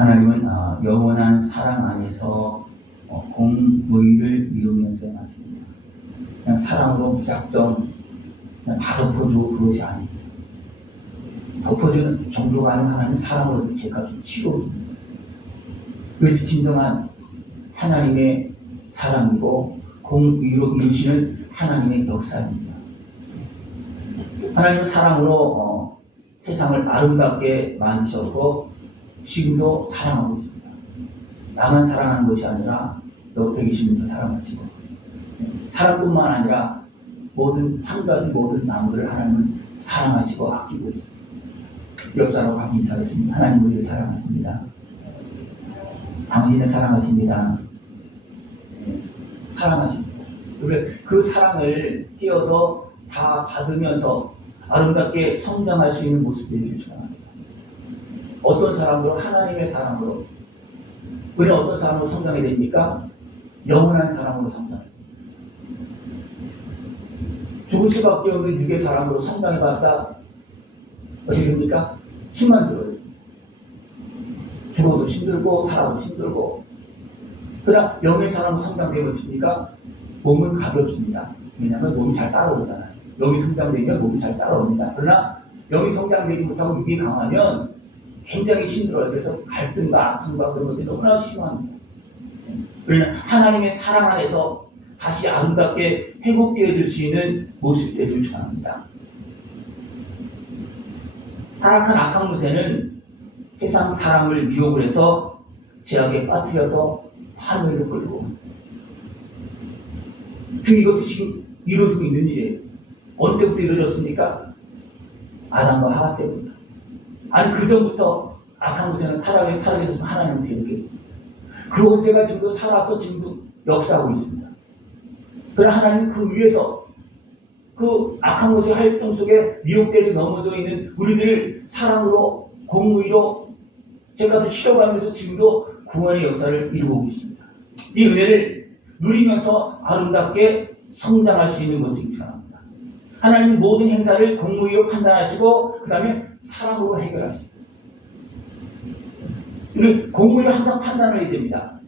하나님은 영원한 사랑 안에서 공의를 이루면서 해놨습니다. 그냥 사랑으로 무작정 그냥 다 덮어주고 그것이 아닙니다. 덮어주는 정도가 아닌 하나님 사랑으로 제가 좀 치료줍니다. 그래서 진정한 하나님의 사랑이고 공의로 이루시는 하나님의 역사입니다. 하나님은 사랑으로 세상을 아름답게 만드셨고 지금도 사랑하고 있습니다. 나만 사랑하는 것이 아니라 옆에 계신 분도 사랑하시고 사람뿐만 아니라 창조하신 모든 나무를 하나님은 사랑하시고 아끼고 있습니다. 옆사람과 함께 인사하겠습니다. 하나님 우리를 사랑하십니다. 당신을 사랑하십니다. 사랑하십니다. 그 사랑을 띄어서 다 받으면서 아름답게 성장할 수 있는 모습들을 주장합니다. 어떤 사람으로? 하나님의 사랑으로. 우리는 어떤 사람으로 성장해야 됩니까? 영원한 사랑으로 성장합니다. 죽을 수밖에 없는 육의 사랑으로 성장해봤다 어떻게 됩니까? 힘만 들어요. 죽어도 힘들고 살아도 힘들고. 그러나 영의 사람으로 성장되면 어떻습니까? 몸은 가볍습니다. 왜냐하면 몸이 잘 따라오잖아요. 영이 성장되면 몸이 잘 따라옵니다. 그러나 영이 성장되지 못하고 육이 강하면 굉장히 힘들어요. 그래서 갈등과 아픔과 그런 것들이 너무나 심합니다. 그러나 하나님의 사랑 안에서 다시 아름답게 회복되어질 수 있는 모습들을 주장합니다. 타락한 악한 무새는 세상 사람을 미혹을 해서 죄악에 빠뜨려서 환멸을 끌고 지금 이것도 지금 이루어지고 있는 일이에요. 어느 때부터 이루어졌습니까? 아담과 하와 때부터. 아니 그 전부터 악한 무새는 타락해서 하나님을 대적했습니다. 그 원죄가 지금도 살아서 지금도 역사하고 있습니다. 그러나 하나님은 그 위에서 그 악한 것의 활동 속에 미혹되어 넘어져 있는 우리들을 사랑으로 공의로 죄가도 치러가면서 지금도 구원의 역사를 이루고 계십니다. 이 은혜를 누리면서 아름답게 성장할 수 있는 것을 주장합니다. 하나님은 모든 행사를 공의로 판단하시고 그 다음에 사랑으로 해결하십니다. 우리 공의로 항상 판단을 해야 됩니다.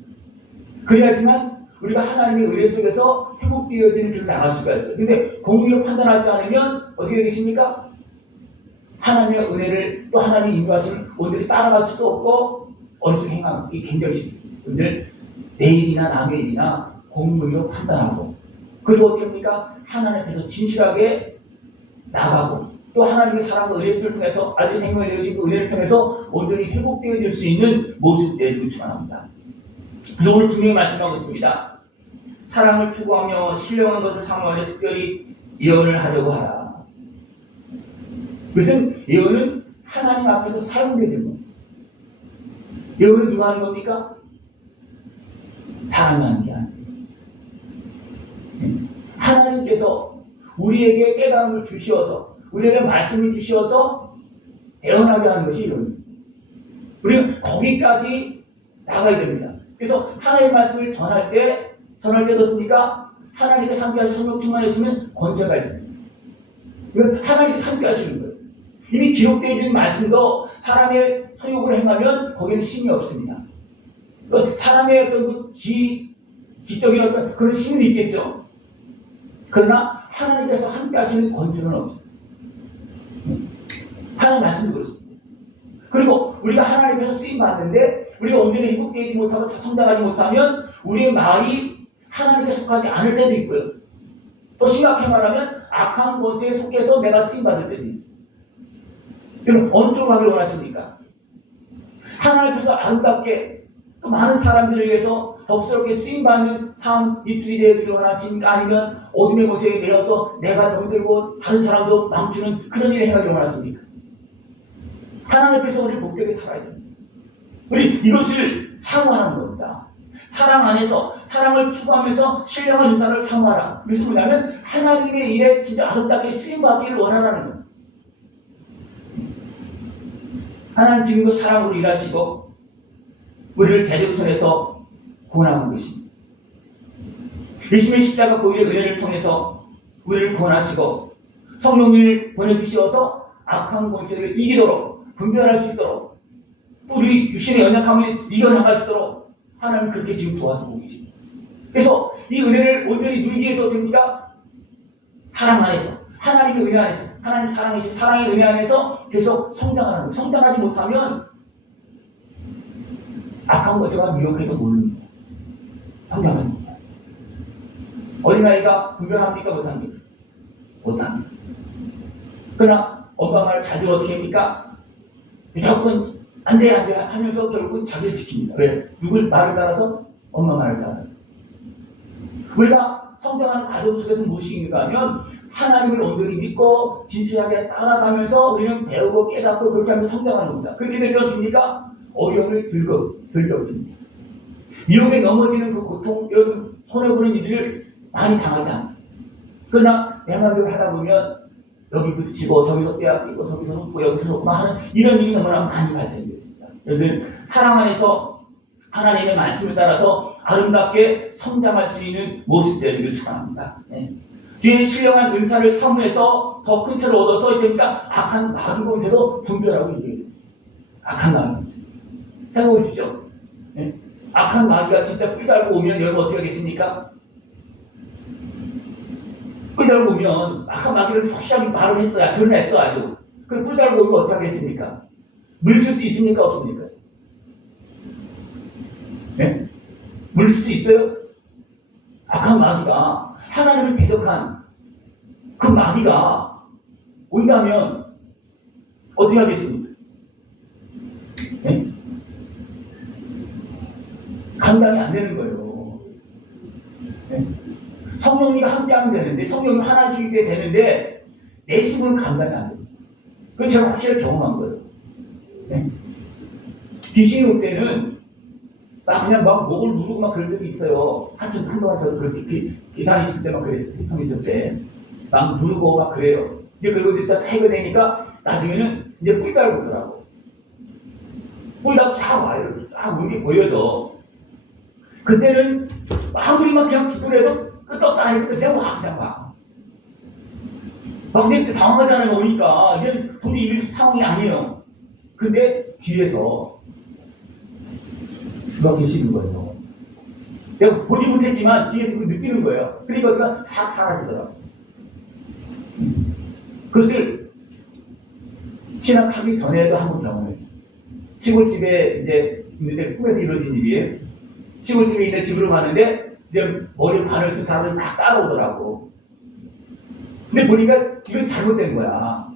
그래야지만 우리가 하나님의 은혜 속에서 회복되어지는 길을 나갈 수가 있어요. 근데 공의로 판단하지 않으면 어떻게 되겠습니까? 하나님의 은혜를 또 하나님의 인도하심을 온전히 따라갈 수도 없고 어리석게 행하기 굉장히 쉽습니다. 근데 내일이나 남일이나 공의로 판단하고 그리고 어떻게 합니까? 하나님 앞에서 진실하게 나가고 또 하나님의 사랑과 은혜를 통해서 아주 생명을 내어주신 그 은혜를 통해서 온전히 회복되어질 수 있는 모습들을 추구합니다. 그래서 오늘 분명히 말씀하고 있습니다. 사랑을 추구하며 신령한 것을 사모하여 특별히 예언을 하려고 하라. 그래서 예언은 하나님 앞에서 사용되는 겁니다. 예언은 누가 하는 겁니까? 사람이 하는 게 아니에요. 하나님께서 우리에게 깨달음을 주시어서 우리에게 말씀을 주시어서 예언하게 하는 것이 예언입니다. 우리는 거기까지 나가야 됩니다. 그래서 하나님의 말씀을 전할 때도 어떻습니까? 하나님께서 함께하신 성령 충만했으면 권세가 있습니다. 이건 하나님께서 함께하시는 거예요. 이미 기록되어 있는 말씀도 사람의 소욕을 행하면 거기에는 힘이 없습니다. 사람의 어떤 그 기적인 어떤 그런 힘은 있겠죠. 그러나 하나님께서 함께하시는 권세는 없습니다. 하나님 말씀도 그렇습니다. 그리고 우리가 하나님께서 쓰임 받는데 우리가 온전히 회복되지 못하고 성장하지 못하면 우리의 말이 하나님께 속하지 않을 때도 있고요. 또 심하게 말하면 악한 권세에 속해서 내가 쓰임 받을 때도 있습니다. 여러분 어느 쪽으로 하길 원하십니까? 하나님께서 아름답게 또 많은 사람들을 위해서 덕스럽게 쓰임받는 삶 이틀이 되어지길 원하십니까? 아니면 어둠의 권세에 매여서 내가 병들고 다른 사람도 망주는 그런 일을 행하기를 원하십니까? 하나님께서 우리 목적에 살아야 됩니다. 우리 이것을 사모하는 겁니다. 사랑 안에서 사랑을 추구하면서 신령한 인사를 사모하라. 무슨 뭐냐면 하나님의 일에 진짜 아름답게 쓰임받기를 원하라는 거예요. 하나님 지금도 사랑으로 일하시고 우리를 대적선에서 구원하는 것입니다. 예수님의 십자가 보혈의 은혜를 통해서 우리를 구원하시고 성령을 보내주시어서 악한 권세를 이기도록 분별할 수 있도록 또 우리 우리 육신의 연약함을 이겨나갈 수 있도록 하나님 그렇게 지금 도와주고 계십니다. 그래서 이 은혜를 온전히 누리기 위해서 됩니다. 사랑 안에서, 하나님의 은혜 안에서, 하나님 사랑이신 사랑의 은혜 안에서 계속 성장하는 거예요. 성장하지 못하면 악한 것을 미혹해도 모릅니다. 성장합니다. 어린아이가 분별합니까? 못합니까? 못합니다. 그러나 엄마 말을 잘 들어 어떻게 합니까? 무조건 안 돼 하면서 결국은 자기를 지킵니다. 왜? 누굴 말을 따라서? 엄마 말을 따라서. 우리가 성장하는 과정 속에서 무엇이 있는가 하면 하나님을 온전히 믿고 진실하게 따라가면서 우리는 배우고 깨닫고 그렇게 하면서 성장하는 겁니다. 그렇게 되면 어떻습니까? 어려움을 들겪습니다. 미혹에 넘어지는 그 고통, 이런 손해보는 일을 많이 당하지 않습니다. 그러나 내 말대로 하다 보면 여기 부딪히고 저기서 빼앗기고 저기서 놓고 여기서 놓고 하는 이런 일이 너무나 많이 발생되었습니다. 여러분 사랑 안에서 하나님의 말씀을 따라서 아름답게 성장할 수 있는 모습 되기를 축원합니다. 네. 주의 신령한 은사를 사모해서 더 큰 차를 얻어서 이때니까 악한 마귀 본체도 분별하고 있게 악한 마귀 있습니다. 생각해 주시죠. 네. 악한 마귀가 진짜 뿔 달고 오면 여러분 어떻게 하겠습니까? 뿔 달고 오면 악한 마귀를 확실하게 말을 했어야 드러냈어 아주. 그럼 뿔 달고 오면 어떻게 하겠습니까? 물릴 수 있습니까? 없습니까? 네? 물릴 수 있어요? 악한 마귀가 하나님을 대적한 그 마귀가 온다면 어떻게 하겠습니까? 네? 감당이 안 되는 거예요. 네? 성령님과 함께하면 되는데 성령님 하나씩 되는데 내 힘으로는 감당이 안 됩니다. 그건 제가 확실히 경험한 거예요. 네? 귀신이 올 때는 나 그냥 막 목을 누르고 막 그럴 때도 있어요. 한동안 저 그렇게 계산 있을 때 막 그랬어요. 태평 있을 때. 막 누르고 막 그래요. 이제 그리고 일단 해결되니까 나중에는 이제 뿔 달고 오더라고. 뿔 달고 쫙 와요. 쫙 물게 보여져. 그때는 아무리 막 그냥 기도를 해도 끄떡도 아니고 그냥 와, 그냥 와. 막 근데 당황하잖아요. 오니까. 이제 돈이 이길 상황이 아니에요. 근데 뒤에서 누가 계시는 거예요. 내가 보지 못했지만 뒤에서 느끼는 거예요. 그러니까 그가 싹 사라지더라고요. 그것을 신학하기 전에도 한번 경험했어요. 시골집에 이제 있는데 꿈에서 이루어진 일이에요. 시골집에 있는 집으로 가는데 이제 머리 관을 쓴 사람들이 딱 따라오더라고. 근데 보니까 이건 잘못된 거야.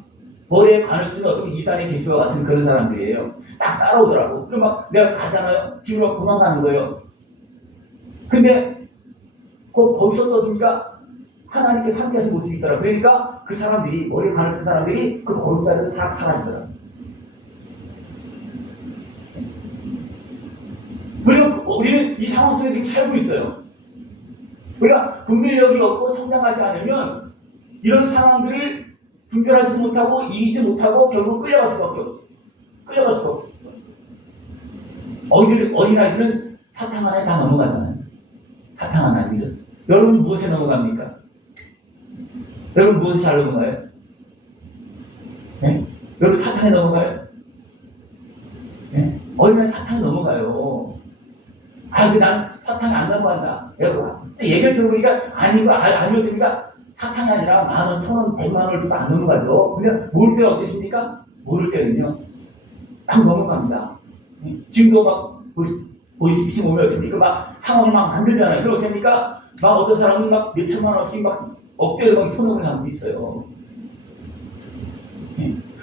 머리에 관을 쓰는 어떤 이단의 개수와 같은 그런 사람들이에요. 딱 따라오더라고. 그럼 막 내가 가잖아요. 집으로 도망가는 거예요. 근데 거기서 떠드니까 하나님께 함께하신 모습이 있더라. 그러니까 그 사람들이 머리에 관을 쓴 사람들이 그 거룩자를 싹 사라지더라. 우리는 이 상황 속에 지금 살고 있어요. 우리가 분별력이 없고 성장하지 않으면 이런 상황들을 분별하지 못하고 이기지 못하고 결국 끌려갈 수밖에 없어요. 끌려갈 수밖에 없어요. 어린아이들은 사탕 안에 다 넘어가잖아요. 사탕 하나, 그죠? 여러분 무엇에 넘어갑니까? 여러분 무엇에 잘 넘어가요? 네? 여러분 사탕에 넘어가요? 네? 어린아이 사탕에 넘어가요. 난 사탕이 안 넘어간다. 여러분, 얘기를 들어보니까 아니요, 들으니까 사탕이 아니라 10,000원, 1,000원, 100만 원을 주고 안 넘어가죠. 근데 모를 때가 어떠십니까? 모를 때는요, 막 넘어갑니다. 지금도 막 보이시피 오면 어떻습니까? 막 상황을 막 만들잖아요. 그럼 어떻습니까? 막 어떤 사람은 막 몇천만 원씩 막 억대로 막 손해보는 사람도 있어요.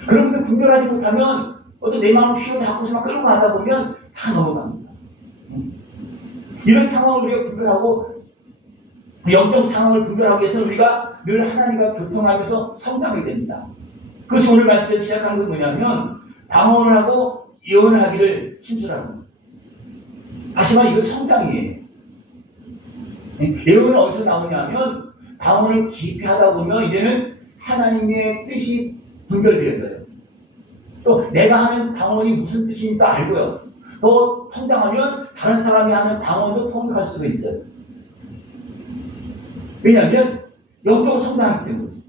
그런데 분별하지 못하면 어떤 내 마음을 휘어 잡고서 막 끌고 가다 보면 다 넘어갑니다. 이런 상황을 우리가 분별하고 영적 상황을 분별하기 위해서는 우리가 늘 하나님과 교통하면서 성장하게 됩니다. 그것이 오늘 말씀에서 시작하는 건 뭐냐면 방언을 하고 예언을 하기를 신술하는 겁니다. 다시 말해 이건 성장이에요. 예언은 어디서 나오냐면 방언을 깊이 하다 보면 이제는 하나님의 뜻이 분별되어져요. 또 내가 하는 방언이 무슨 뜻인지도 알고요. 더 성장하면 다른 사람이 하는 방언도 통역할 수가 있어요. 왜냐하면 영적으로 성장하기 때문이죠.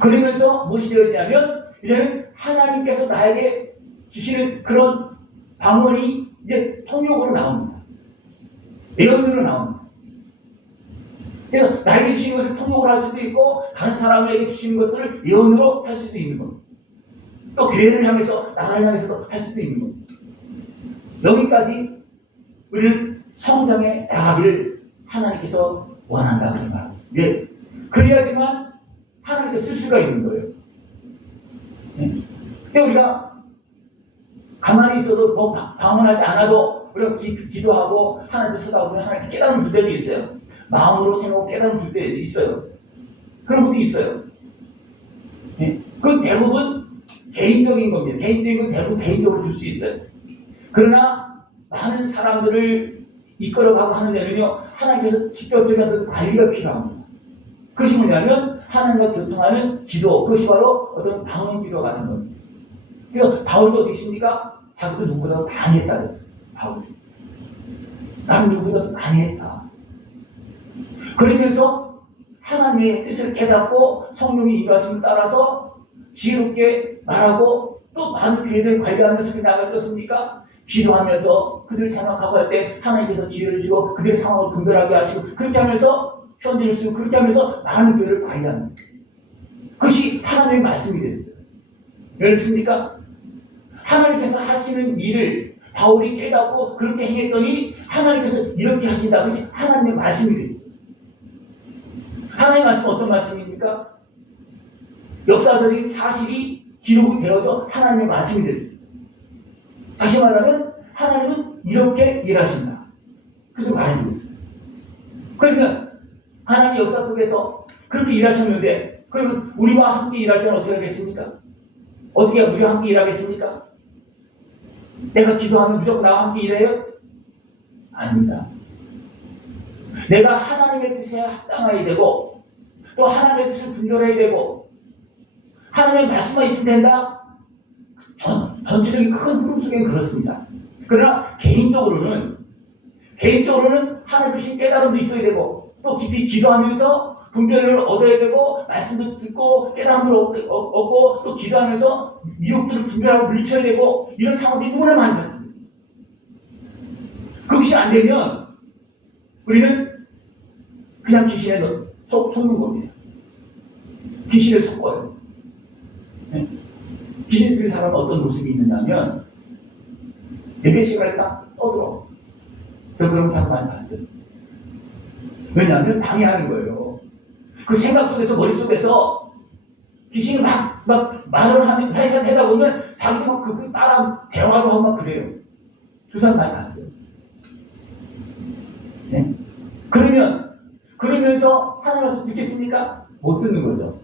그러면서 무엇이 되어지냐면 이제는 하나님께서 나에게 주시는 그런 방언이 이제 통역으로 나옵니다. 예언으로 나옵니다. 그래서 나에게 주신 것을 통역을 할 수도 있고 다른 사람에게 주신 것들을 예언으로 할 수도 있는 겁니다. 또 교회를 향해서 나라를 향해서도 할 수도 있는 겁니다. 여기까지 우리는 성장해 나가기를 하나님께서 원한다고 말합니다. 예. 그래야지만 하나님께 쓸 수가 있는 거예요. 근데 우리가 가만히 있어도 뭐 방언하지 않아도 우리가 기도하고 하나님께 쓰다보면 하나님께 깨달음 줄 때도 있어요. 마음으로 생각하고 깨달음 줄 때도 있어요. 그런 것도 있어요. 그건 대부분 개인적인 겁니다. 개인적인 건 대부분 개인적으로 줄 수 있어요. 그러나 많은 사람들을 이끌어가고 하는 데는요, 하나님께서 직접적인 어떤 관리가 필요합니다. 그것이 뭐냐면 하나님과 교통하는 기도, 그것이 바로 어떤 방언 기도가 하는 겁니다. 그래서 바울도 어떻게 했습니까? 자기도 누구보다 많이 했다 그랬어요. 바울이. 나는 누구보다 많이 했다. 그러면서 하나님의 뜻을 깨닫고 성령의 인도하심을 따라서 지혜롭게 말하고 또 많은 교회들을 관리하면서 나가 어떻습니까? 기도하면서 그들을 생각하고 할 때 하나님께서 지혜를 주시고 그들의 상황을 분별하게 하시고 그렇게 하면서 편지를 쓰고 그렇게 하면서 많은 교회를 관리합니다. 그것이 하나님의 말씀이 됐어요. 왜 그렇습니까? 하나님께서 하시는 일을 바울이 깨닫고 그렇게 행했더니 하나님께서 이렇게 하신다. 그것이 하나님의 말씀이 됐어요. 하나님의 말씀은 어떤 말씀입니까? 역사적인 사실이 기록이 되어서 하나님의 말씀이 됐어요. 다시 말하면 하나님은 이렇게 일하신다. 그래서 말해주고 있어요. 그러면 하나님의 역사 속에서 그렇게 일하셨는데 그러면 우리와 함께 일할 때는 어떻게 하겠습니까? 어떻게 우리와 함께 일하겠습니까? 내가 기도하면 무조건 나와 함께 일해요? 아닙니다. 내가 하나님의 뜻에 합당해야 되고 또 하나님의 뜻을 분별해야 되고 하나님의 말씀만 있으면 된다? 전체적인 큰 흐름 속엔 그렇습니다. 그러나 개인적으로는 하나님 주신 깨달음도 있어야 되고 또 깊이 기도하면서 분별을 얻어야 되고 말씀도 듣고 깨달음을 얻고 또 기도하면서 미혹들을 분별하고 물리쳐야 되고 이런 상황들이 너무나 많이 봤습니다. 그것이 안 되면 우리는 그냥 귀신에 속는 겁니다. 귀신을 속어요. 귀신 들린 사람은 어떤 모습이 있느냐면 예배 시간에 딱 떠들어. 저 그런 사람 많이 봤어요. 왜냐하면 방해하는 거예요. 그 생각 속에서 머릿속에서 귀신이 막 말을 하면 하다 보면 자기도 막 그거 따라 대화도 하고 막 그래요. 두 사람 많이 봤어요. 네? 그러면서 하나님 말씀 듣겠습니까? 못 듣는 거죠.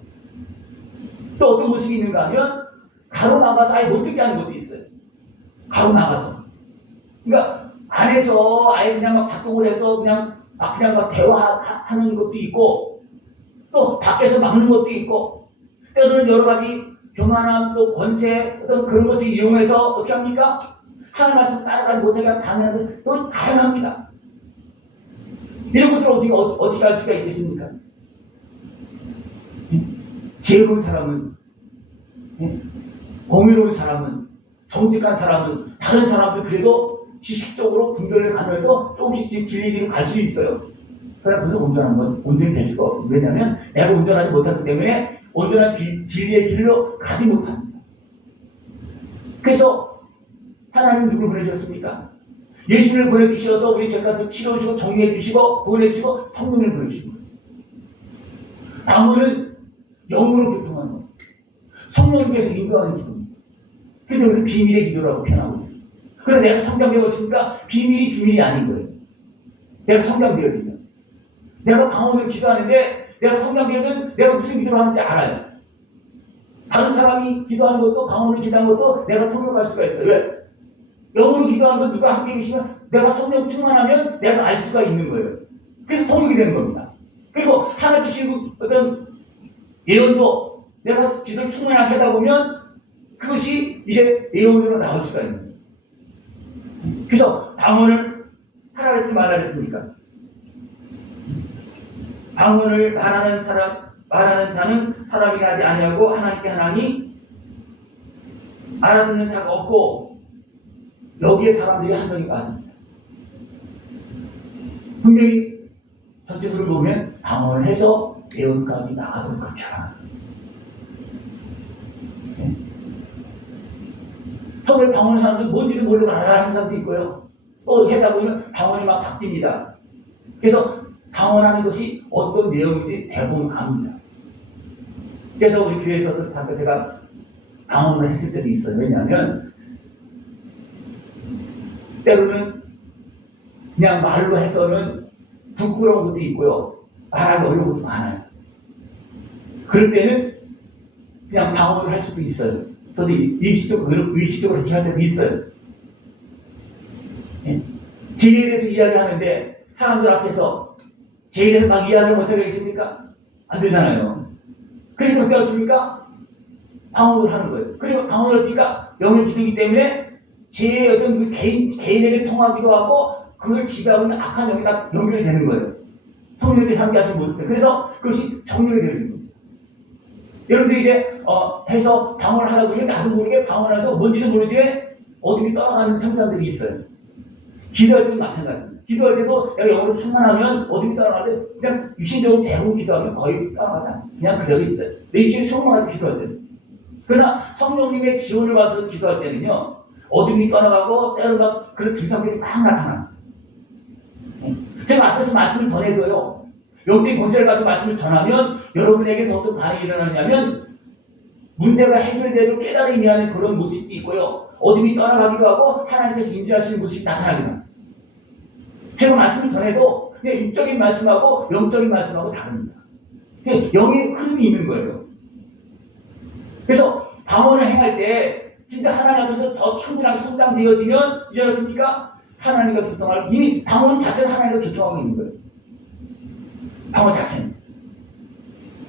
또 어떤 모습이 있는가 하면 가로막아서 아예 못 듣게 하는 것도 있어요. 가로막아서. 그러니까 안에서 아예 그냥 막 작동을 해서 그냥 막 대화하는 것도 있고 또 밖에서 막는 것도 있고 때로는 여러 가지 교만함 또 권세 어떤 그런 것을 이용해서 어떻게 합니까? 하나님 말씀 따라가지 못하게 방해하는 것도 또 다양합니다. 이런 것들을 어떻게 할 수가 있겠습니까? 지혜로운 사람은 공유로운 사람은 정직한 사람은 다른 사람도 그래도 지식적으로 분별을 가면서 조금씩 진리의 길을 갈 수 있어요. 그러나 그래서 온전히 될 수가 없습니다. 왜냐하면 내가 온전하지 못하기 때문에 온전한 진리의 길로 가지 못합니다. 그래서 하나님은 누굴 보내주셨습니까? 예수를 보내주셔서 우리 죄값을 치료해주시고 정리해주시고 구원해주시고 성령을 보내주시고 방언은 영으로 교통하는 것. 성령님께서 인도하는 기도입니다. 그래서 여기서 비밀의 기도라고 표현하고 있습니다. 그래서 내가 성장되었으니까 비밀이 아닌 거예요. 내가 성장되어지면. 내가 방언으로 기도하는데 내가 성장되면 내가 무슨 기도를 하는지 알아요. 다른 사람이 기도하는 것도 방언으로 기도하는 것도 내가 통역할 수가 있어요. 왜? 영으로 기도하는 것 누가 함께 계시면 내가 성령 충만하면 내가 알 수가 있는 거예요. 그래서 통역이 되는 겁니다. 그리고 하나 주시고 어떤 예언도 내가 기도를 충만하게 하다 보면 그것이 이제 예언으로 나올 수가 있는 거예요. 그래서 방언을 하라 그랬으면 말라 그랬습니까? 방언을 말하는 자는 사람이 하지 아니하고 하나님께 하나니 알아듣는 자가 없고 여기에 사람들이 한 명이 빠집니다. 분명히 전체적으로 보면 방언을 해서 예언까지 나가도록 그렇게 하라. 처음에 방언하는 사람들 뭔지도 모르고 하는 사람도 있고요. 또 하다 보면 방언이 막 바뀝니다. 그래서 방언하는 것이 어떤 내용인지 대부분 압니다. 그래서 우리 교회에서도 잠깐 제가 방언을 했을 때도 있어요. 왜냐하면 때로는 그냥 말로 해서는 부끄러운 것도 있고요. 말하기 어려운 것도 많아요. 그럴 때는 그냥 방언을 할 수도 있어요. 저도 의식적으로 그렇게 할 때도 있어요. 제에 대해서 이야기하는데 사람들 앞에서 제에 대해서 막 이야기를 못하겠습니까? 안 되잖아요. 그러니까 어떻게 하십니까? 방언을 하는 거예요. 그리고 방언을 하니까 영의 기둥이기 때문에 제의 어떤 그 개인에게 통하기도 하고 그걸 지배하고 있는 악한 영이 다 연결이 되는 거예요. 성령님께 상기하신 모습 때. 그래서 그것이 정력이 되는 겁니다. 여러분들이 이제 해서 방언을 하다 보니 나도 모르게 방언해서 뭔지도 모르지만 어둠이 떠나가는 청산들이 있어요. 기도할 때도 마찬가지입니다. 기도할 때도 내가 영어로 충만하면 어둠이 떠나가는데 그냥 유신적으로 대부분 기도하면 거의 떠나가지 않습니다. 그냥 그대로 있어요. 내 유신이 충만하게 기도할 때는. 그러나 성령님의 지원을 받아서 기도할 때는요. 어둠이 떠나가고 때로 막 그런 증상들이 막 나타납니다. 제가 앞에서 말씀을 전해도요. 영적인 권세를 가지고 말씀을 전하면 여러분에게 어떤 반응이 일어나냐면 문제가 해결되고 깨달음이 하는 그런 모습도 있고요. 어둠이 떠나가기도 하고 하나님께서 임재하시는 모습이 나타나기도 합니다. 제가 말씀을 전해도 그냥 육적인 말씀하고 영적인 말씀하고 다릅니다. 영의 흐름이 있는 거예요. 그래서 방언을 행할 때 진짜 하나님 앞에서 더 충분하게 성장되어지면 이제 어떻습니까? 하나님과 교통하고 이미 방언 자체가 하나님과 교통하고 있는 거예요. 방언 자체는.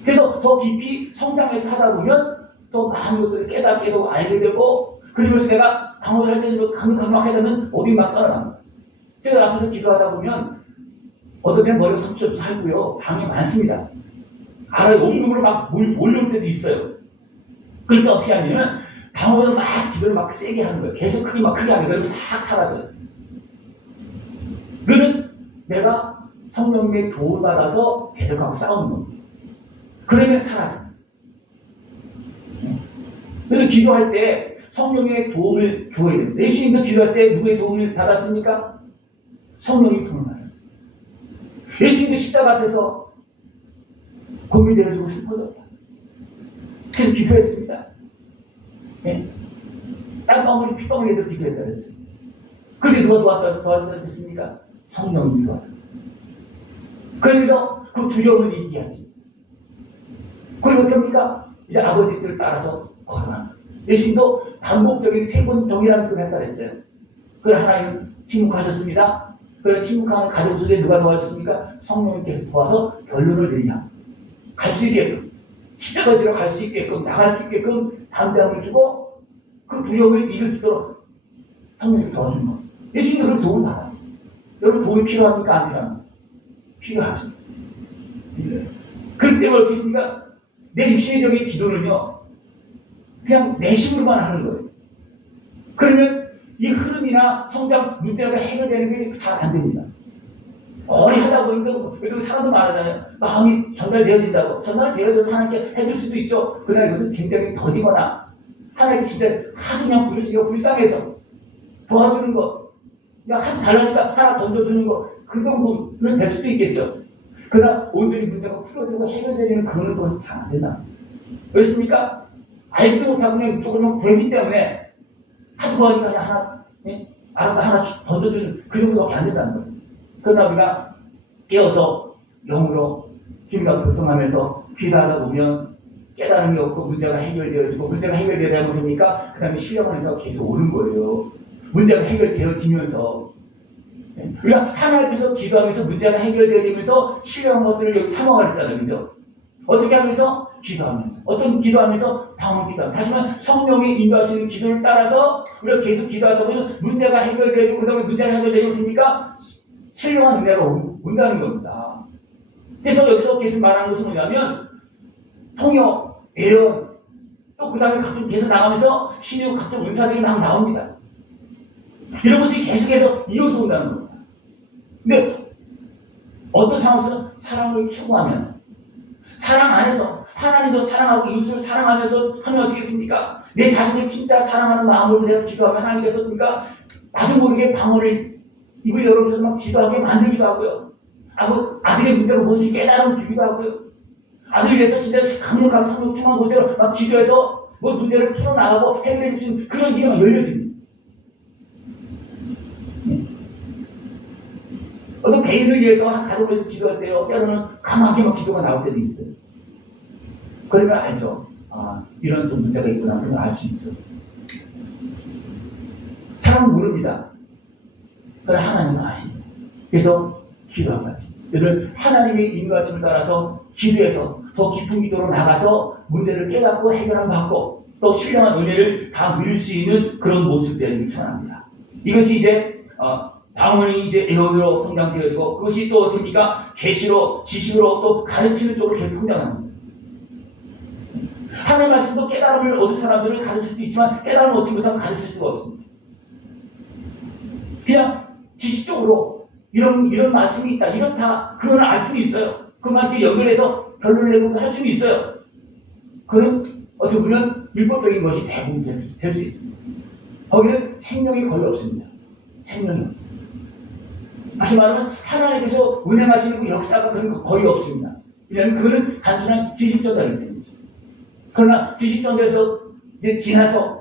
그래서 더 깊이 성장해서 하다 보면 더 많은 것들을 깨닫게도 알게 되고 그러면서 내가 방언을 할 때는 강력하게 되면 어디 막 떠나갑니다. 제가 앞에서 기도하다 보면 어떤 때는 머리가 성취없이 하고요. 방이 많습니다. 알아요. 온몸으로 막 몰려올 때도 있어요. 그럴 때 어떻게 하냐면 방언을 막 기도를 막 세게 하는 거예요. 계속 크게 막 크게 하면 그러면 싹 사라져요. 그는 내가 성령님의 도움을 받아서 계속하고 싸우는 겁니다. 그러면 사라져요. 그래서 기도할 때 성령의 도움을 주어야 됩니다. 예수님도 기도할 때 누구의 도움을 받았습니까? 성령의 도움을 받았어요. 예수님도 십자가 앞에서 고민돼가지고 슬퍼졌다. 그래서 기도했습니다. 네. 땀방울이 핏방울이 기도했다 그랬어요. 그게 누가 도와줬습니까? 성령님이 도와줬어요. 그러면서 그 두려움을 이기하지. 그리고 어떻습니까? 이제 아버지 뜻을 따라서 걸어갑니다. 예수님도 반복적인 세 번 동일한 기도를 했다 그랬어요. 그걸 하나님 침묵하셨습니다. 그래서 침묵하는 가족 속에 누가 도와줬습니까? 성령님께서 도와서 결론을 내리냐. 갈 수 있게끔. 십자가지로 갈 수 있게끔, 나갈 수 있게끔 담대함을 주고 그 두려움을 이길 수 있도록 성령님이 도와준 겁니다. 예수님도 그런 도움을 받았어요. 여러분 도움이 필요합니까? 안 필요합니까? 필요하죠. 그때 어떻습니까? 내 육신적인 기도는요, 그냥 내심으로만 하는 거예요. 그러면 이 흐름이나 성장 문제가 해결되는 게 잘 안 됩니다. 오래 하다 보니까, 그래도 사람도 말하잖아요. 마음이 전달되어진다고. 전달되어져서 하나님께 해줄 수도 있죠. 그러나 이것은 굉장히 더디거나, 하나님께 진짜 하도 그냥 부르지가 불쌍해서 도와주는 거, 그냥 하도 달라니까 하나 던져주는 거, 그 정도는 될 수도 있겠죠. 그러나 온전히 문제가 풀어지고 해결되는 그런 건 잘 안 된다. 그렇습니까? 알지도 못하고 그냥 이쪽으로만 구했기 때문에 하도 구하니까 그냥 하나, 알아서 하나 던져주는 그 정도밖에 안 된다는 거예요. 그러나 우리가 깨어서 영으로 주님과 교통하면서 기도하다 보면 깨달음이 없고 문제가 해결되어지고 문제가 해결되어야 됩니까? 그 다음에 실력 안에서 계속 오는 거예요. 문제가 해결되어지면서 우리가 하나님께서 기도하면서 문제가 해결되면서 필요한 것들을 여기 삼아가 있잖아요. 그죠? 어떻게 하면서? 기도하면서. 어떤 기도하면서? 방언 기도하면서. 다시 말하면 성령이 인도하시는 기도를 따라서 우리가 계속 기도하다 보면 문제가 해결되고 그 다음에 문제가 해결되면 됩니까? 신령한 은혜가 온다는 겁니다. 그래서 여기서 계속 말하는 것은 뭐냐면 통역, 예언, 또 그 다음에 각종 계속 나가면서 신유 각종 은사들이 막 나옵니다. 이런 것이 계속해서 이어져 온다는 겁니다. 근데 어떤 상황에서 사랑을 추구하면서 사랑 안에서 하나님도 사랑하고 이웃을 사랑하면서 하면 어떻게 됐습니까? 내 자신을 진짜 사랑하는 마음으로 내가 기도하면 하나님께서 그러니까 나도 모르게 방언을 입을 열어주셔서 막 기도하게 만들기도 하고요. 아들의 문제가 무엇인지 깨달음 주기도 하고요. 아들을 위해서 진짜 강력한 성령 충만 곳으로 막 기도해서 뭐 문제를 풀어나가고 해결해 주신 그런 길이 막 열려집니다. 어떤 개인을 위해서 한 가족을 위해서 기도할 때요. 때로는 가만히 막 기도가 나올 때도 있어요. 그러면 알죠. 아, 이런 또 문제가 있구나. 그런 걸 알 수 있죠. 사람은 모릅니다. 그러나 하나님은 아십니다. 그래서 기도한 거지. 그를 하나님의 인도하심을 따라서 기도해서 더 깊은 기도로 나가서 문제를 깨닫고 해결함 받고 또 신령한 은혜를 다 누릴 수 있는 그런 모습들이 전합니다. 이것이 이제 방언이 이제 에어로 성장되어지고 그것이 또 어떻습니까? 계시로 지식으로 또 가르치는 쪽으로 계속 성장합니다. 하나님의 말씀도 깨달음을 얻은 사람들을 가르칠 수 있지만 깨달음을 얻지 못하면 가르칠 수가 없습니다. 그냥 지식적으로 이런 말씀이 있다, 이렇다, 그걸 알 수는 있어요. 그만 이렇게 연결해서 결론을 내고 할 수는 있어요. 그건 어떻게 보면 율법적인 것이 대부분 될 수 있습니다. 거기는 생명이 거의 없습니다. 생명이 없습니다. 다시 말하면 하나님께서 운행하시는 그 역사가 그런 거 거의 없습니다. 왜냐하면 그거는 단순한 지식 전달이기 때문이죠. 그러나 지식 전달에서 이제 지나서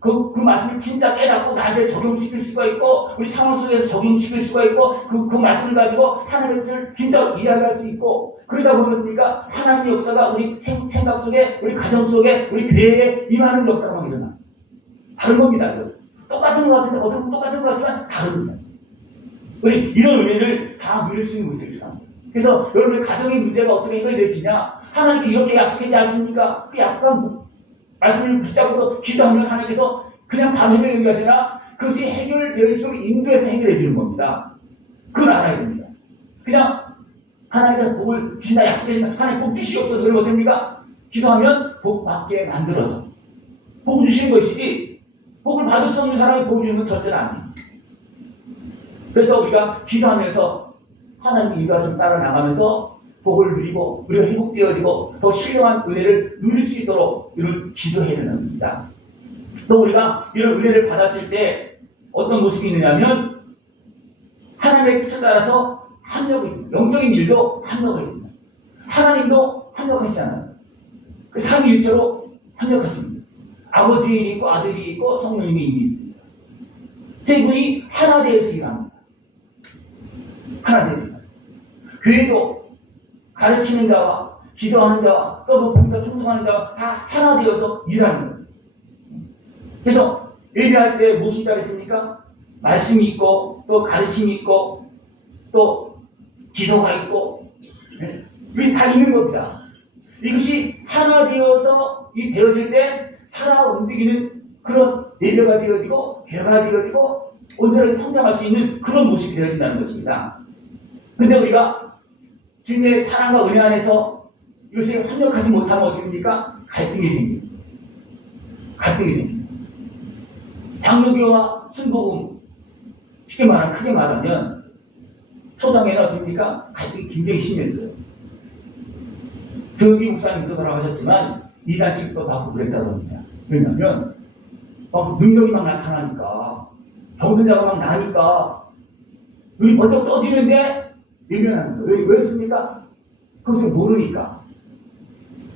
그 말씀을 진짜 깨닫고 나한테 적용시킬 수가 있고 우리 상황 속에서 적용시킬 수가 있고 그 말씀을 가지고 하나님의 뜻을 진짜 이해할 수 있고 그러다 보면 뭡니까? 하나님의 역사가 우리 생각 속에 우리 가정 속에 우리 교회에 임하는 역사가 막 일어나. 다른 겁니다. 똑같은 것 같은데 어떻게 보면 똑같은 것 같지만 다릅니다. 우리 이런 은혜를 다 누릴 수 있는 모습이 필요합니다. 그래서 여러분의 가정의 문제가 어떻게 해결될지냐 하나님께 이렇게 약속했지 않습니까? 그 약속한 말씀을 붙잡고 기도하면 하나님께서 그냥 바로 해결해 주시나 그것이 해결될수록 인도해서 해결해 주는 겁니다. 그걸 알아야 됩니다. 그냥 하나님께서 복을 주신다 약속해주시면 하나님 복 주시옵소서 그러면 어떻습니까? 기도하면 복 받게 만들어서 복 주시는 것이지 복을 받을 수 없는 사람이 복 주는 건 절대로 아니에요. 그래서 우리가 기도하면서 하나님 인도하심 따라 나가면서 복을 누리고 우리가 회복되어지고 더 신령한 은혜를 누릴 수 있도록 이를 기도해야 되는 겁니다. 또 우리가 이런 은혜를 받았을 때 어떤 모습이 있느냐면 하나님의 뜻을 따라서 합력이 영적인 일도 합력을 합니다. 하나님도 합력하시잖아요. 그 삼위일체로 합력하십니다. 아버지의 일이 있고 아들이 있고 성령님의 일이 있습니다. 세 분이 하나 되어서 일합니다. 하나 되어서 일합니다. 교회도 가르치는 자와 기도하는 자와 또 봉사 충성하는 자와 다 하나 되어서 일하는 거예요. 그래서 예배할 때 무엇이 있습니까? 말씀이 있고 또 가르침이 있고 또 기도가 있고 이게 다 있는 겁니다. 이것이 하나 되어서 되어질 때 살아 움직이는 그런 예배가 되어지고 교회가 되어지고 온전하게 성장할 수 있는 그런 모습이 되어진다는 것입니다. 근데 우리가 주님의 사랑과 은혜 안에서 이것을 협력하지 못하면 어떻게 됩니까? 갈등이 생깁니다. 갈등이 생깁니다. 장로교와 순복음 쉽게 말하면 크게 말하면 초장에는 어떻게 됩니까? 갈등이 굉장히 심했어요. 교육이 목사님도 돌아가셨지만 이단 측도 받고 그랬다고 합니다. 왜냐하면 능력이 막 나타나니까 병든자가 막 나니까 눈이 번쩍 떠지는데 외면하는 거예요. 왜였습니까? 그것을 모르니까.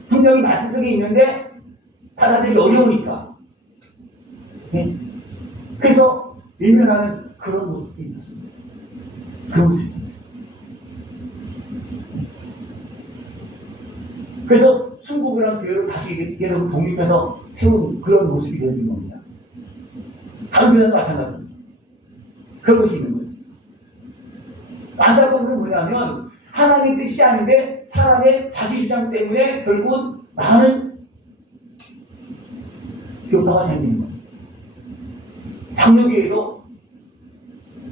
분명히 말씀 속에 있는데 받아들이기 어려우니까. 네? 그래서 외면하는 그런 모습이 있었습니다. 그런 모습이 있었어요. 그래서 순복이라는 교회를 다시 여러분 독립해서 세운 그런 모습이 되어진 겁니다. 다른 교회도 마찬가지입니다. 그런 것이 있는 거예요. 안타까운 것은 뭐냐면 하나님의 뜻이 아닌데 사람의 자기 주장 때문에 결국은 많은 교파가 생기는 거예요. 장로교회도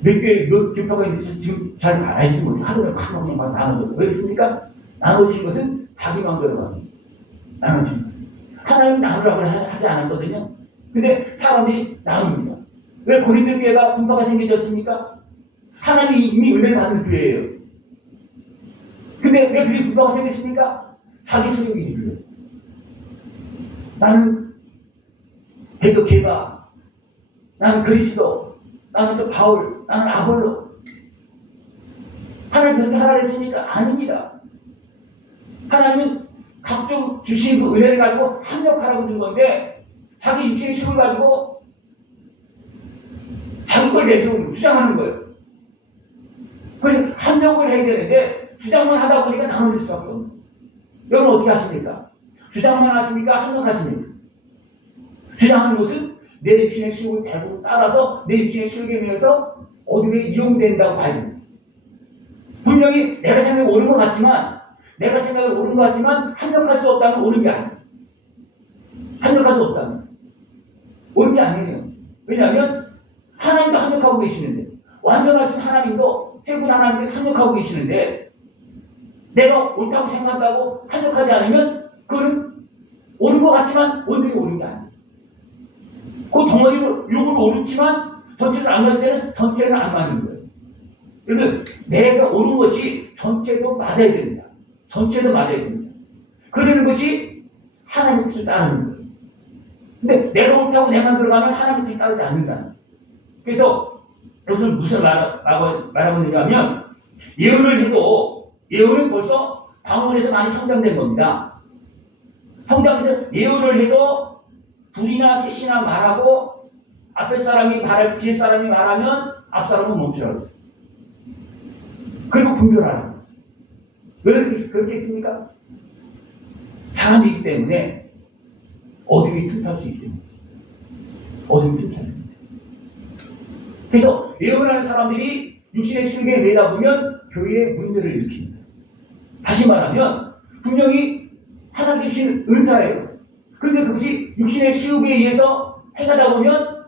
몇 교파가 있는지 지금 잘 알지 못해요. 하루에 팍 막 나눠져요. 왜 그렇습니까? 나눠지는 것은 자기 마음대로 가는 나눠지는 것은. 하나님 나누라고 하지 않았거든요. 근데 사람들이 나눕니다. 왜 고린도 교회가 분파가 생겨졌습니까? 하나님이 이미 은혜를 받은 교회예요. 근데 왜 그게 분파가 생겼습니까? 자기 소유기 이유로. 나는 베드 개바, 나는 그리스도, 나는 또 바울, 나는 아볼로. 하나님 그렇게 하라 했습니까? 아닙니다. 하나님은 각종 주신 그 은혜를 가지고 합력하라고 준 건데 자기 육신의 힘을 가지고 자기 걸 내세우고 주장하는 거예요. 그래서 합력을 해야 되는데 주장만 하다 보니까 나눠질 수밖에 없는 거예요. 여러분 어떻게 하십니까? 주장만 하십니까? 합력하십니까? 주장하는 것은 내 육신의 수욕을 대부분 따라서 내 육신의 수욕에 의해서 어둠에 이용된다고 봐야 됩니다. 분명히 내가 생각이 옳은 것 같지만 합력할 수 없다면 옳은 게 아니에요. 합력할 수 없다면 옳은 게 아니에요. 왜냐하면 하나님도 합력하고 계시는데 완전하신 하나님도 세분 하나님께 합력하고 계시는데 내가 옳다고 생각한다고 합력하지 않으면 그거는 옳은 것 같지만 온전히 옳은 게 아니에요. 그 덩어리로 일부러 옳지만 전체를 안 맞을 때는 전체는 안 맞는 거예요. 그러면 내가 옳은 것이 전체도 맞아야 됩니다. 전체도 맞아야 됩니다. 그러는 것이 하나님의 뜻을 따르는 거예요. 근데 내가 옳다고 내만 들어가면 하나님의 뜻을 따르지 않는다. 그래서 이것을 무슨 말하고 있느냐 하면 예언을 해도 예언은 벌써 방언에서 많이 성장된 겁니다. 성장해서 예언을 해도 둘이나 셋이나 말하고 앞에 사람이 말할 뒤에 사람이 말하면 앞 사람은 멈추라고 했어요. 그리고 분별하라고 했어요. 왜 그렇게 했습니까? 사람이기 때문에 어둠이 틈탈 수 있기 때문에 어둠이 틈탈 수 있기 때문에 그래서 예언하는 사람들이 육신의 수익에 매다 보면 교회에 문제를 일으킵니다. 다시 말하면 분명히 하나님께 주신 은사예요. 그런데 그것이 육신의 수욕에 의해서 행하다 보면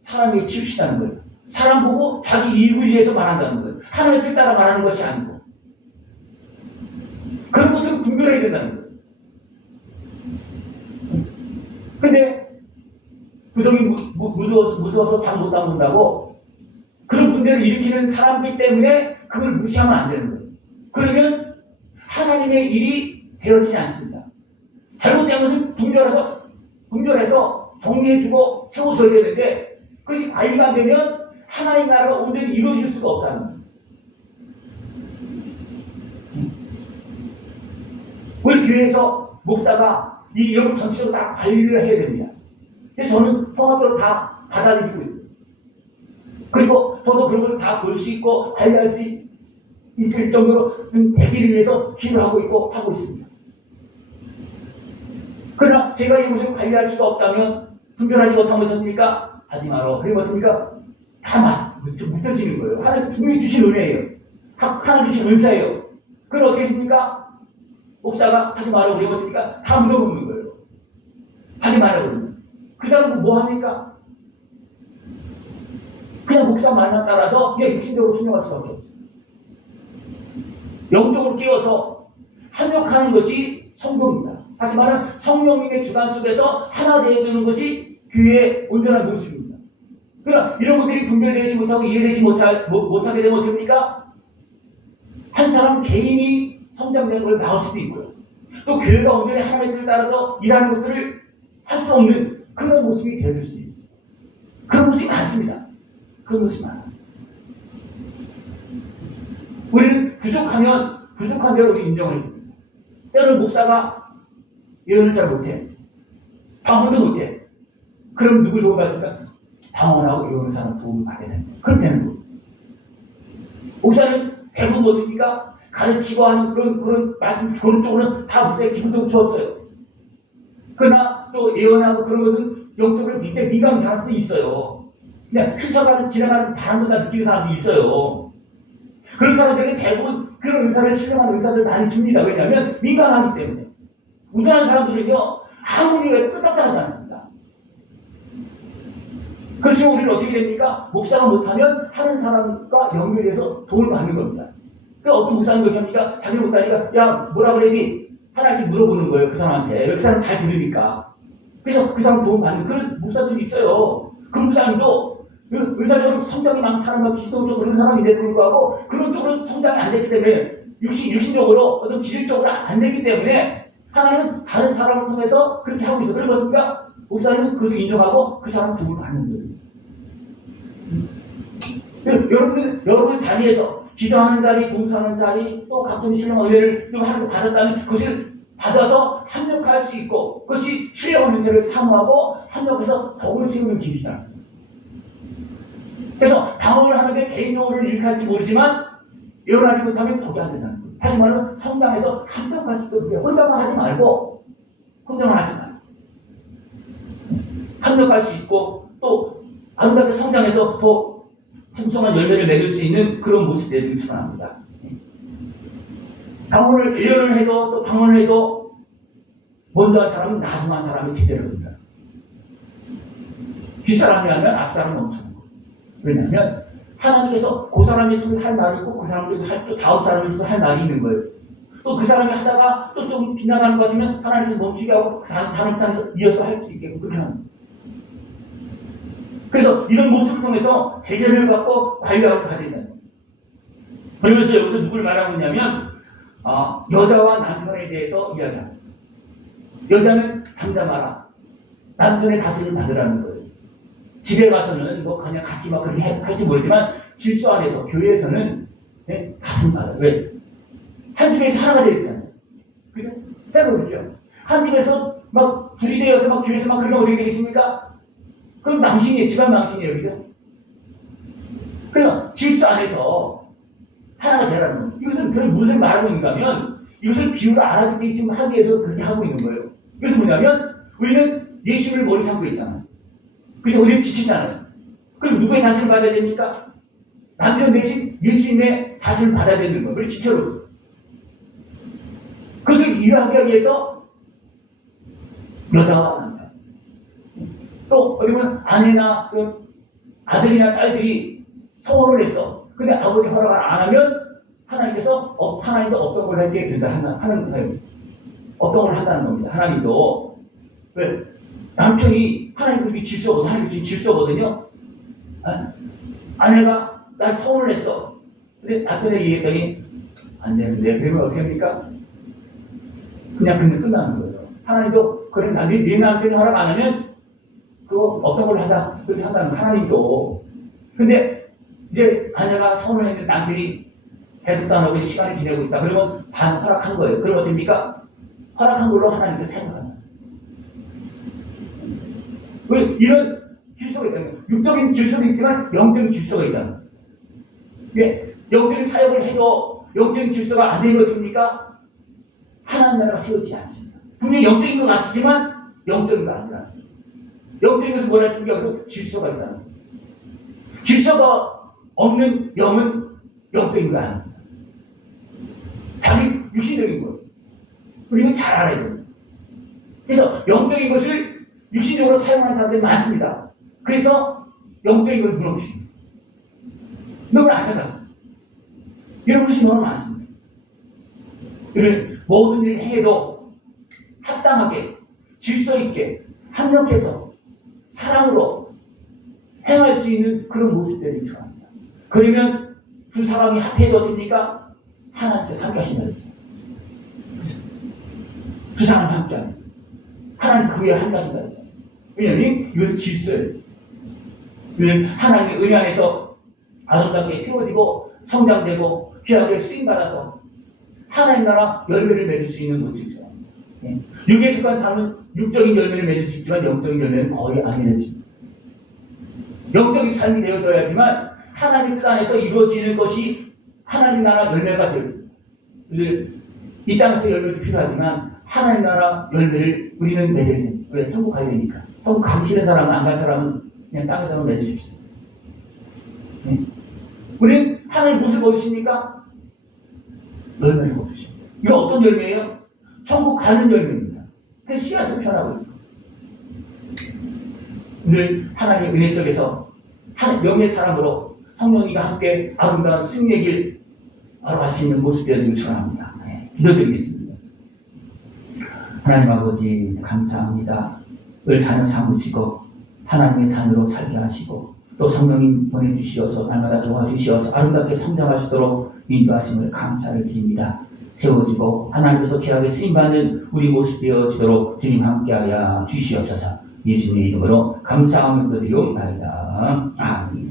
사람에게 치우치다는 거예요. 사람 보고 자기 이익을 위해서 말한다는 거예요. 하나님의 뜻 따라 말하는 것이 아니고. 그런 것들은 분별해야 된다는 거예요. 근데 구덩이 무서워서 잠 못 담는다고 그런 문제를 일으키는 사람들 때문에 그걸 무시하면 안 되는 거예요. 그러면 하나님의 일이 되어지지 않습니다. 잘못된 것은 분별해서 정리해주고 세워줘야 되는데 그것이 관리가 안 되면 하나님 나라가 온전히 이루어질 수가 없다는 거예요. 우리 교회에서 목사가 이 여러분 전체적으로 다 관리를 해야 됩니다. 그래서 저는 통합적으로 다 받아들이고 있어요. 그리고 저도 그런 것을 다 볼 수 있고 관리할 수 있을 정도로 되기를 위해서 기도하고 있고 하고 있습니다. 그러나 제가 이것을 관리할 수가 없다면 분별하지 못하면 어떻습니까? 하지 마라. 그리고 어떻습니까? 다 묻혀지는 거예요. 하나님 분명히 주신 은혜예요. 하나님 주신 은사예요. 그럼 어떻게 했습니까? 목사가 하지 마라. 그리고 어떻습니까? 다 묻어놓는 거예요. 하지 마라. 그러면. 그 사람은 뭐 합니까? 그냥 목사 말만 따라서 그냥 육신적으로 순종할 수밖에 없어요. 영적으로 깨어서 합력하는 것이 성도입니다. 하지만 성령님의 주관 속에서 하나 되어드는 것이 교회의 온전한 모습입니다. 그러나 이런 것들이 분별되지 못하고 이해되지 못하게 되면 어떻습니까? 한 사람 개인이 성장되는 걸 막을 수도 있고요. 또 교회가 온전히 하나님의 뜻을 따라서 일하는 것들을 할 수 없는 그런 모습이 되어질 수 있어요. 그런 모습이 많습니다. 그런 모습이 많아요. 우리는 부족한 대로 인정을 해야 됩니다. 때로는 목사가 예언을 잘 못해. 방언도 못해. 그럼 누굴 도움 받습니까? 방언하고 예언하는 사람 도움을 받아야 됩니다. 그럼 되는 거예요. 목사는 대부분 어떻습니까? 가르치고 하는 그런 말씀, 그런 쪽으로는 다 목사의 기본적으로 주었어요. 그러나 또 예언하고 그런 것은 영적으로 민감한 사람도 있어요. 그냥 지나가는 바람을 다 느끼는 사람도 있어요. 그런 사람들에게 대부분 그런 은사를 신령한 은사를 많이 줍니다. 왜냐하면 민감하기 때문에. 우둔한 사람들은요, 아무리 해도 끝났다 하지 않습니다. 그래서 우리는 어떻게 됩니까? 목사가 못하면 하는 사람과 연결해서 도움을 받는 겁니다. 그러니까 어떤 목사는 그렇게 합니까? 자기 못하니까, 야, 뭐라 그래야지? 하나님께 물어보는 거예요, 그 사람한테. 왜 그 사람 잘 들으니까. 그래서 그 사람 도움 받는 그런 목사들이 있어요. 그 목사님도 의사적으로 성장이 많은 사람과 기독적으로 그런 사람인데도 불구하고 그런 쪽으로 성장이 안 됐기 때문에 육신적으로 어떤 기질적으로 안 되기 때문에 하나님은 다른 사람을 통해서 그렇게 하고 있어. 그런 것입니까? 목사님은 그것을 인정하고 그 사람 도움을 받는 거예요. 여러분 자리에서 기도하는 자리, 봉사하는 자리, 또 각종 신령 은혜를 좀 하나님 받았다면 그것을 받아서 합력할 수 있고 그것이 신령 은혜를 사모하고 합력해서 덕을 세우는 길이다. 그래서 방언을 하는데 개인적으로 일으킬지 모르지만 예언하지 못하면 덕이 안 된다는 거예요. 하지만 성장해서 합력할 수 있도록 혼자만 하지 말고 합력할 수 있고 또 아름답게 성장해서 더 풍성한 열매를 맺을 수 있는 그런 모습들이 출현합니다. 방언을 예언을 해도 또 방언을 해도 먼저 한 사람은 나중한 사람이 제재를 합니다. 뒷사람이 하면 앞사람이 멈추는 거예요. 왜냐하면 하나님께서 그 사람이 할 말이 있고 그 사람도 또 다음 사람이 할 말이 있는 거예요. 또 그 사람이 하다가 또 좀 빗나가는 것 같으면 하나님께서 멈추게 하고 다른 사람에서 이어서 할 수 있게끔 그렇게 합니다. 그래서 이런 모습을 통해서 제재를 받고 관리하고 가야 된다는 거예요. 그러면서 여기서 누굴 말하고 있냐면 여자와 남편에 대해서 이야기합니다. 여자는 잠잠하라. 남편의 다스림을 받으라는 거예요. 집에 가서는 뭐 그냥 같이 막 그렇게 할지 모르지만 질서 안에서 교회에서는 다스림 받아요. 왜? 한 집에서 하나가 되었잖아요. 그죠? 자 그러죠. 한 집에서 막 둘이 되어서 막 교회에서 막 그러면 어떻게 되겠습니까? 그럼 망신이에요. 집안 망신이에요. 그죠? 그래서 질서 안에서 하나가 되라는 거예요. 이것은 무슨 말하고 있는가 하면 이것을 비유를 알아듣게 지금 하기 위해서 그렇게 하고 있는 거예요. 그래서 뭐냐면 우리는 예수를 머리 삼고 있잖아요. 그래서 우리는 지치잖아요. 그럼 누구의 다스림을 받아야 됩니까? 남편 대신 예수님의 다스림을 받아야 되는 거예요. 우리 지체로서. 그것을 이해하기 위해서 여자와 남편 또 어디 보면 아내나 그 아들이나 딸들이 성혼을 했어. 근데 아버지 허락을 안 하면 하나님께서 하나님도 어떤 걸 하게 된다 하는 거예요. 어떤 걸 한다는 겁니다. 하나님도 왜 남편이 하나님 그게 질서거든요. 하나님 지금 질서거든요. 아내가 나 성혼을 했어. 근데 남편에게 얘기했더니 안 되는데 그러면 어떻게 합니까? 그냥 끝나는 거예요. 하나님도 그래 네 남편이 허락 안 하면 그거 어떤 걸 하자 그렇게 한다는 하나님도. 근데 이제 아내가 성혼을 했는데 남편이 대답도 안 하고 시간이 지내고 있다. 그러면 반 허락한 거예요. 그러면 어떻습니까? 허락한 걸로 하나님께서 생각합니다. 이런 질서가 있다는 거예요. 육적인 질서도 있지만 영적인 질서가 있다는 거예요. 영적인 사역을 해도 영적인 질서가 안 되면 어떻습니까? 하나님 나라가 세워지지 않습니다. 분명히 영적인 것 같지만 영적인 거 아니라 영적인 것을 뭐라 했습니까? 여기서 질서가 있다는 거예요. 질서가 없는 영은 영적인 거 아닙니다. 자기 육신적인 거예요. 우리는 잘 알아야 돼요. 그래서 영적인 것을 육신적으로 사용하는 사람들이 많습니다. 그래서 영적인 것을 무너뜨립니다. 너무 안타깝습니다. 이런 것이 너무 많습니다. 우리는 모든 일을 해도 합당하게 질서 있게 합력해서 사랑으로 행할 수 있는 그런 모습들이 필요합니다. 그러면 두 사람이 합해도 됩니까? 하나님께서 함께 하신다 그랬죠. 두 사람이 함께 합니다. 하나님 그 위에 함께 하신다 그랬죠. 왜냐하면 이것은 질서예요. 우리는 하나님의 은혜 안에서 아름답게 세워지고 성장되고 귀하게 쓰임받아서 하나님 나라 열매를 맺을 수 있는 모습이죠. 육에 속한 사람은 육적인 열매를 맺을 수 있지만 영적인 열매는 거의 안 맺지. 영적인 삶이 되어져야지만 하나님 뜻 안에서 이루어지는 것이 하나님 나라 열매가 되어집니다. 이 땅에서 열매도 필요하지만 하나님 나라 열매를 우리는 맺어야 됩니다. 왜? 천국 가야 되니까. 천국 가기 싫은 사람은 안 간 사람은 그냥 땅에서만 맺으십시오. 우리는 하나님 무엇을 거두십니까? 열매를 거두십니다. 이거 어떤 열매예요? 천국 가는 열매입니다. 그래서 씨앗을 펴나고 있고 늘 하나님의 은혜 속에서 명예의 사람으로 성령님과 함께 아름다운 승리의 길 걸어갈 수 있는 모습 되어지길 축원합니다. 기도드리겠습니다. 하나님 아버지 감사합니다. 늘 자녀 삼으시고 하나님의 자녀로 살게 하시고 또 성령님 보내주시어서 날마다 도와주시어서 아름답게 성장할 수 있도록 인도하심을 감사를 드립니다. 세워지고 하나님께서 귀하게 쓰임받는 우리 모습 되어지도록 주님 함께하여 주시옵소서. 예수님의 이름으로 감사하며 드리옵나이다. 아멘.